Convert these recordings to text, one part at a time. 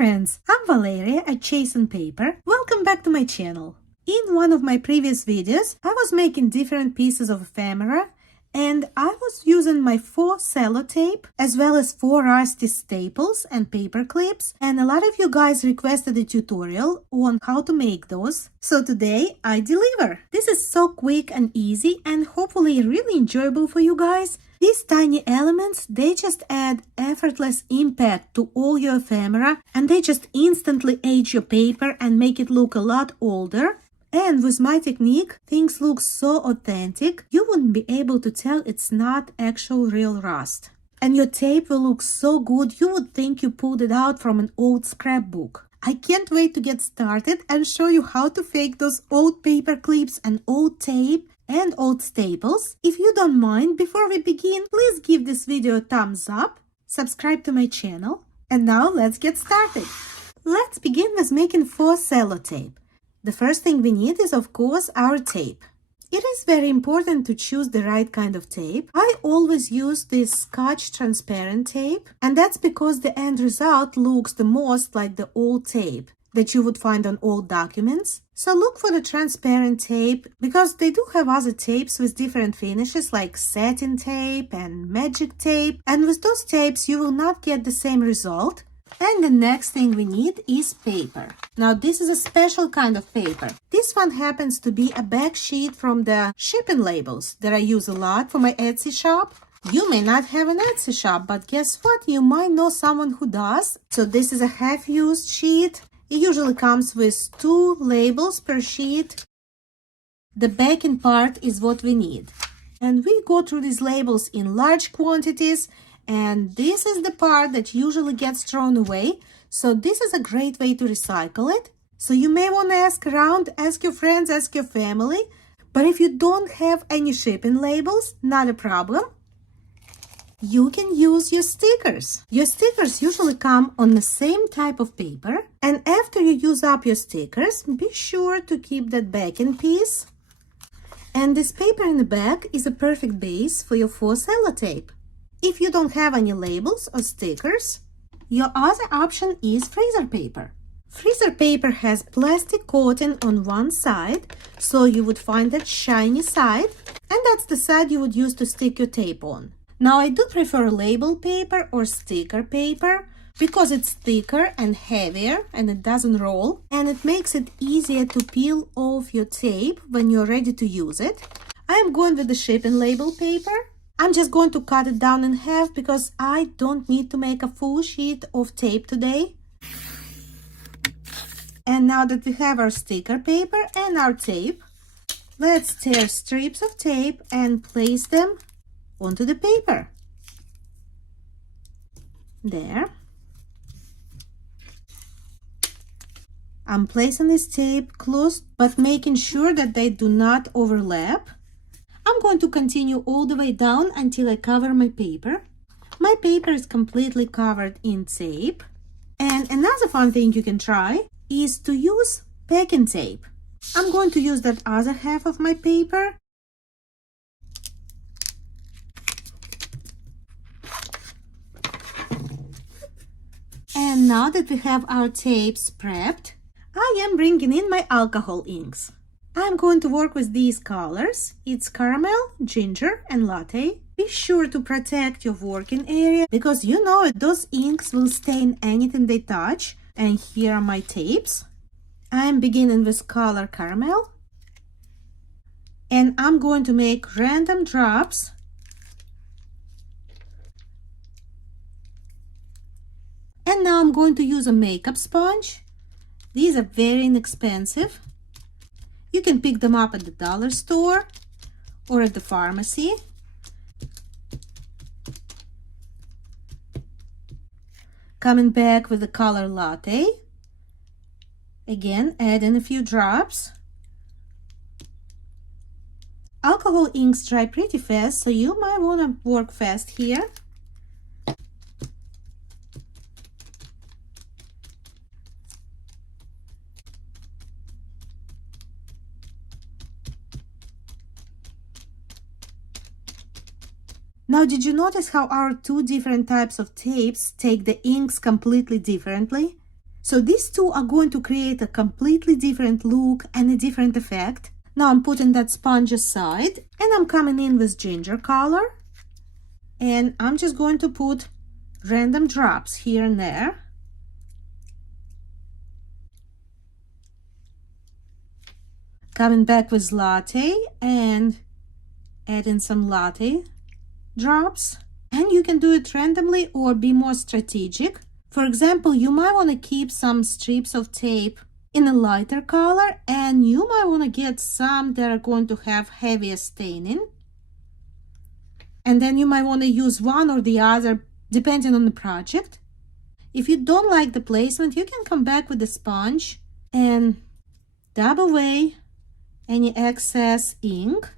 friends, I'm Valeria at Chase and Paper. Welcome back to my channel. In one of my previous videos, I was making different pieces of ephemera and I was using my Faux cello tape as well as 4 rusty staples and paper clips, and a lot of you guys requested a tutorial on how to make those. So today I deliver. This is so quick and easy and hopefully really enjoyable for you guys. These tiny elements, they just add effortless impact to all your ephemera and they just instantly age your paper and make it look a lot older. And with my technique, things look so authentic, you wouldn't be able to tell it's not actual real rust. And your tape will look so good, you would think you pulled it out from an old scrapbook. I can't wait to get started and show you how to fake those old paper clips and old tape and old staples. If you don't mind, before we begin, please give this video a thumbs up, subscribe to my channel, and now let's get started. Let's begin with making faux cello tape. The first thing we need is, of course, our tape. It is very important to choose the right kind of tape. I always use this Scotch transparent tape, and that's because the end result looks the most like the old tape that you would find on old documents. So look for the transparent tape because they do have other tapes with different finishes like satin tape and magic tape, and with those tapes you will not get the same result. And the next thing we need is paper. Now this is a special kind of paper. This one happens to be a back sheet from the shipping labels that I use a lot for my Etsy shop. You may not have an Etsy shop, but guess what? You might know someone who does. So this is a half-used sheet. It usually comes with 2 labels per sheet. The backing part is what we need. And we go through these labels in large quantities. And this is the part that usually gets thrown away. So this is a great way to recycle it. So you may want to ask around, ask your friends, ask your family. But if you don't have any shipping labels, not a problem. You can use your stickers. Your stickers usually come on the same type of paper. And after you use up your stickers, be sure to keep that backing piece. And this paper in the back is a perfect base for your faux cello tape. If you don't have any labels or stickers, your other option is freezer paper. Freezer paper has plastic coating on one side, so you would find that shiny side, and that's the side you would use to stick your tape on. Now I do prefer label paper or sticker paper because it's thicker and heavier and it doesn't roll, and it makes it easier to peel off your tape when you're ready to use it. I'm going with the shipping label paper. I'm just going to cut it down in half because I don't need to make a full sheet of tape today. And now that we have our sticker paper and our tape, let's tear strips of tape and place them onto the paper. There. I'm placing this tape close but making sure that they do not overlap. I'm going to continue all the way down until I cover my paper. My paper is completely covered in tape. And another fun thing you can try is to use packing tape. I'm going to use that other half of my paper. And now that we have our tapes prepped, I am bringing in my alcohol inks. I'm going to work with these colors. It's caramel, ginger, and latte. Be sure to protect your working area because you know it, those inks will stain anything they touch. And here are my tapes. I'm beginning with color caramel. And I'm going to make random drops. And now I'm going to use a makeup sponge. These are very inexpensive. You can pick them up at the dollar store or at the pharmacy. Coming back with the color latte. Again, add in a few drops. Alcohol inks dry pretty fast, so you might want to work fast here. Now, did you notice how our 2 different types of tapes take the inks completely differently? So these two are going to create a completely different look and a different effect. Now I'm putting that sponge aside and I'm coming in with ginger color. And I'm just going to put random drops here and there. Coming back with latte and adding some latte drops. And you can do it randomly or be more strategic. For example, you might want to keep some strips of tape in a lighter color, and you might want to get some that are going to have heavier staining. And then you might want to use one or the other depending on the project. If you don't like the placement, you can come back with the sponge and dab away any excess ink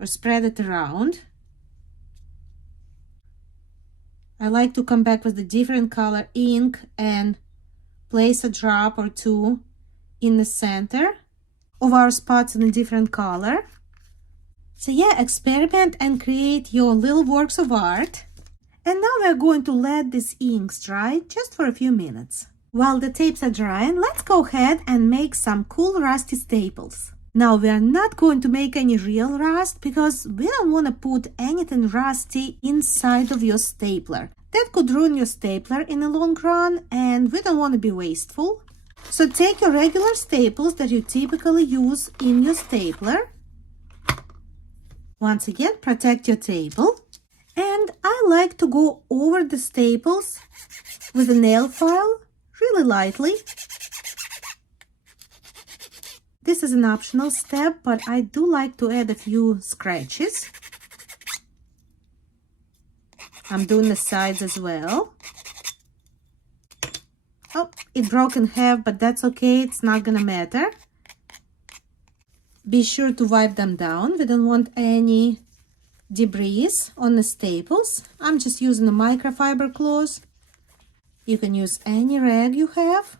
or spread it around. I like to come back with a different color ink and place a drop or two in the center of our spots in a different color. So yeah, experiment and create your little works of art. And now we're going to let these inks dry just for a few minutes. While the tapes are drying, let's go ahead and make some cool rusty staples. Now we are not going to make any real rust because we don't want to put anything rusty inside of your stapler. That could ruin your stapler in the long run, and we don't want to be wasteful. So take your regular staples that you typically use in your stapler. Once again, protect your table. And I like to go over the staples with a nail file really lightly. This is an optional step, but I do like to add a few scratches. I'm doing the sides as well. Oh, it broke in half, but that's okay. It's not gonna matter. Be sure to wipe them down. We don't want any debris on the staples. I'm just using a microfiber cloth. You can use any rag you have,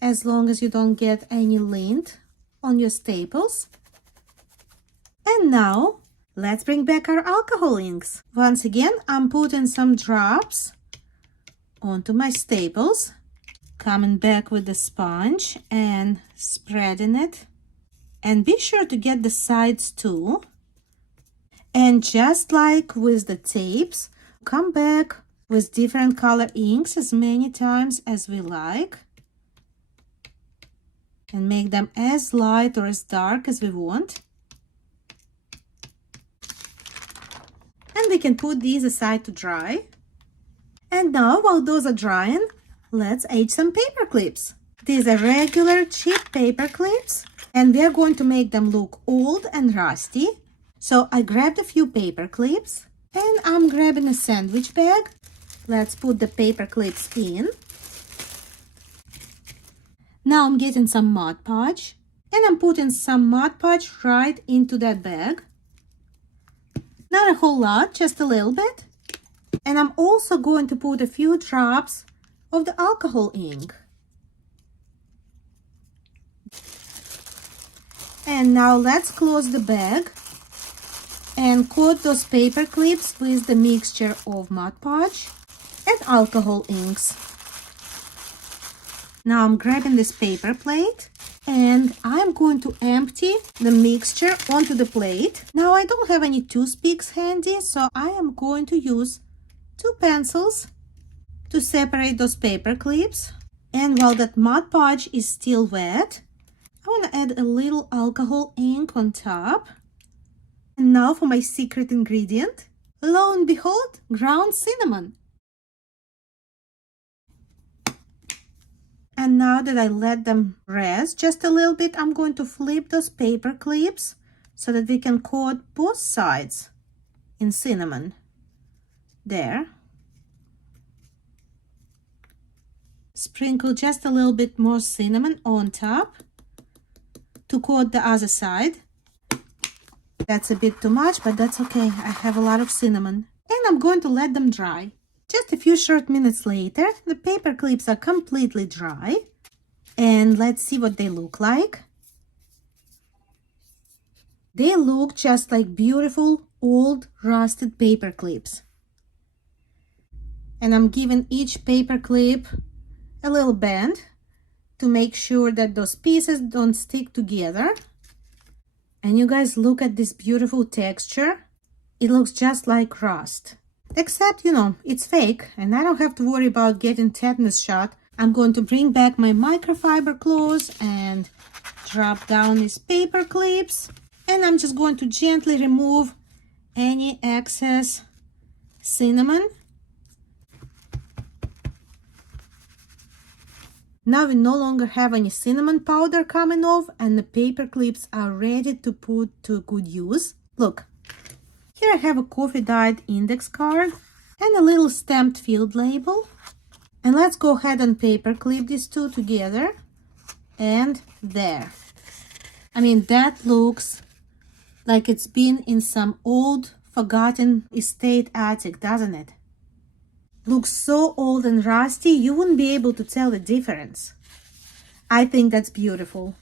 as long as you don't get any lint on your staples. And now let's bring back our alcohol inks. Once again, I'm putting some drops onto my staples, coming back with the sponge and spreading it. And be sure to get the sides too. And just like with the tapes, come back with different color inks as many times as we like. And make them as light or as dark as we want. And we can put these aside to dry. And now, while those are drying, let's add some paper clips. These are regular cheap paper clips, and we are going to make them look old and rusty. So I grabbed a few paper clips, and I'm grabbing a sandwich bag. Let's put the paper clips in. Now I'm getting some Mod Podge, and I'm putting some Mod Podge right into that bag. Not a whole lot, just a little bit. And I'm also going to put a few drops of the alcohol ink. And now let's close the bag and coat those paper clips with the mixture of Mod Podge and alcohol inks. Now I'm grabbing this paper plate and I'm going to empty the mixture onto the plate. Now I don't have any toothpicks handy, so I am going to use 2 pencils to separate those paper clips. And while that Mod Podge is still wet, I want to add a little alcohol ink on top. And now for my secret ingredient. Lo and behold, ground cinnamon. And now that I let them rest just a little bit, I'm going to flip those paper clips so that we can coat both sides in cinnamon. There. Sprinkle just a little bit more cinnamon on top to coat the other side. That's a bit too much, but that's okay. I have a lot of cinnamon. And I'm going to let them dry. Just a few short minutes later, the paper clips are completely dry. And let's see what they look like. They look just like beautiful old rusted paper clips. And I'm giving each paper clip a little bend to make sure that those pieces don't stick together. And you guys, look at this beautiful texture. It looks just like rust. Except, you know, it's fake and I don't have to worry about getting tetanus shot. I'm going to bring back my microfiber cloth and drop down these paper clips. And I'm just going to gently remove any excess cinnamon. Now we no longer have any cinnamon powder coming off and the paper clips are ready to put to good use. Look, here I have a coffee dyed index card and a little stamped field label. And let's go ahead and paper clip these two together. And there. I mean, that looks like it's been in some old, forgotten estate attic, doesn't it? Looks so old and rusty, you wouldn't be able to tell the difference. I think that's beautiful.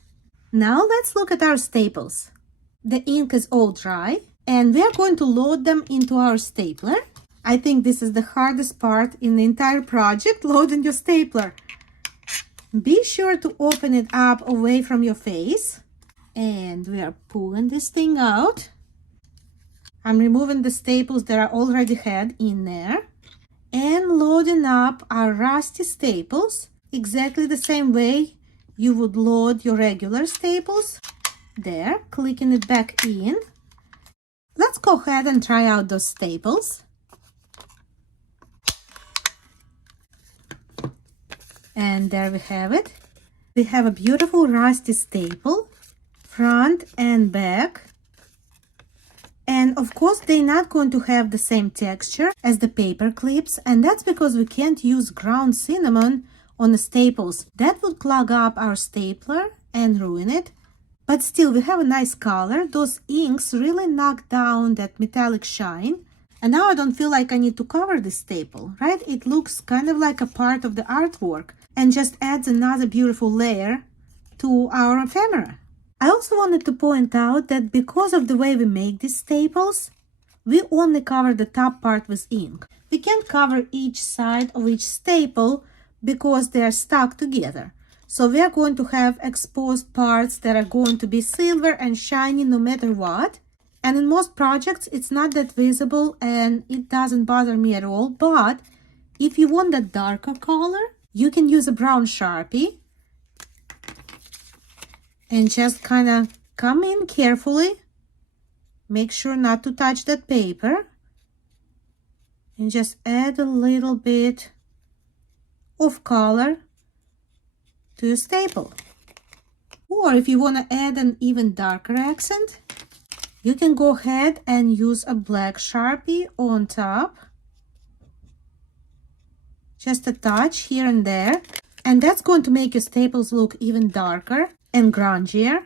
Now let's look at our staples. The ink is all dry, and we are going to load them into our stapler. I think this is the hardest part in the entire project, loading your stapler. Be sure to open it up away from your face. And we are pulling this thing out. I'm removing the staples that I already had in there. And loading up our rusty staples exactly the same way you would load your regular staples. There, clicking it back in. Let's go ahead and try out those staples. And there we have it. We have a beautiful rusty staple, front and back. And of course, they're not going to have the same texture as the paper clips, and that's because we can't use ground cinnamon on the staples. That would clog up our stapler and ruin it. But still, we have a nice color. Those inks really knock down that metallic shine. And now I don't feel like I need to cover this staple, right? It looks kind of like a part of the artwork and just adds another beautiful layer to our ephemera. I also wanted to point out that because of the way we make these staples, we only cover the top part with ink. We can't cover each side of each staple because they are stuck together. So we are going to have exposed parts that are going to be silver and shiny no matter what. And in most projects, it's not that visible and it doesn't bother me at all. But if you want a darker color, you can use a brown Sharpie. And just kind of come in carefully. Make sure not to touch that paper. And just add a little bit of color to your staple. Or if you want to add an even darker accent, you can go ahead and use a black Sharpie on top. Just a touch here and there. And that's going to make your staples look even darker and grungier.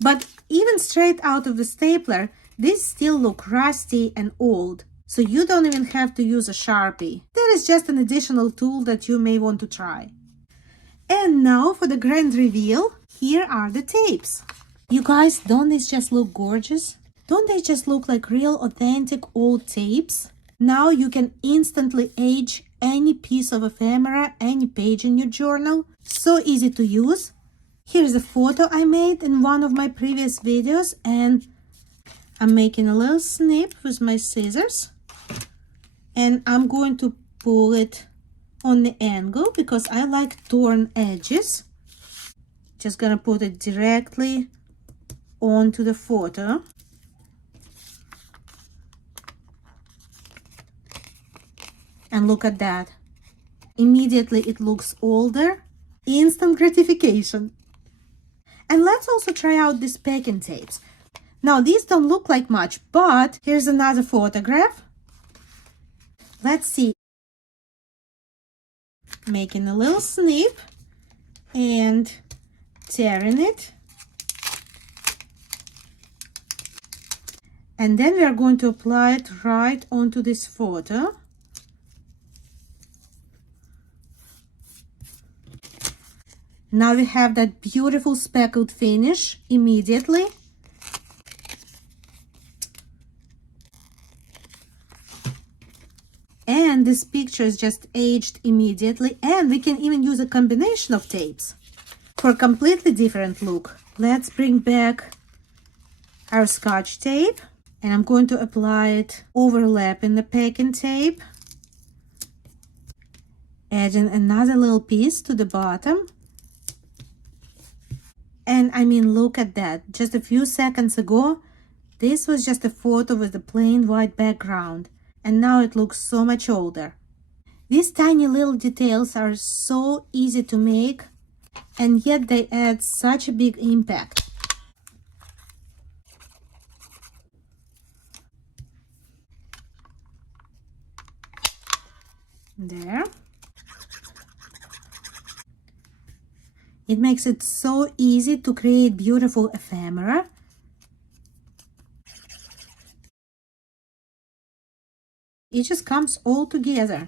But even straight out of the stapler, these still look rusty and old. So you don't even have to use a Sharpie. That is just an additional tool that you may want to try. And now for the grand reveal, here are the tapes. You guys, don't these just look gorgeous? Don't they just look like real authentic old tapes? Now you can instantly age any piece of ephemera, any page in your journal. So easy to use. Here's a photo I made in one of my previous videos, and I'm making a little snip with my scissors. And I'm going to pull it on the angle because I like torn edges. Just gonna put it directly onto the photo. And look at that. Immediately it looks older. Instant gratification. And let's also try out these packing tapes. Now these don't look like much, but here's another photograph. Let's see. Making a little snip and tearing it. And then we are going to apply it right onto this photo. Now we have that beautiful speckled finish immediately. And and this picture is just aged immediately, and we can even use a combination of tapes for a completely different look. Let's bring back our Scotch tape, and I'm going to apply it overlapping the packing tape, adding another little piece to the bottom. And I mean, look at that. Just a few seconds ago, this was just a photo with a plain white background, and now it looks so much older. These tiny little details are so easy to make, and yet they add such a big impact. There. It makes it so easy to create beautiful ephemera. It just comes all together.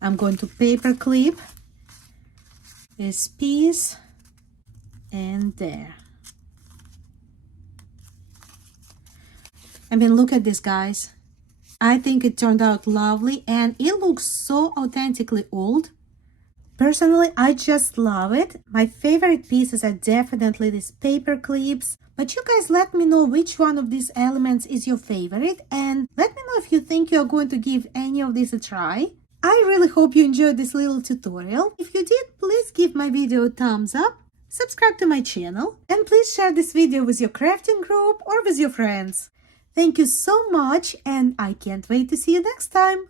I'm going to paper clip this piece and there. I mean, look at this, guys. I think it turned out lovely, and it looks so authentically old. Personally, I just love it. My favorite pieces are definitely these paper clips, but you guys let me know which one of these elements is your favorite, and let me know if you think you're going to give any of these a try. I really hope you enjoyed this little tutorial. If you did, please give my video a thumbs up, subscribe to my channel, and please share this video with your crafting group or with your friends. Thank you so much, and I can't wait to see you next time.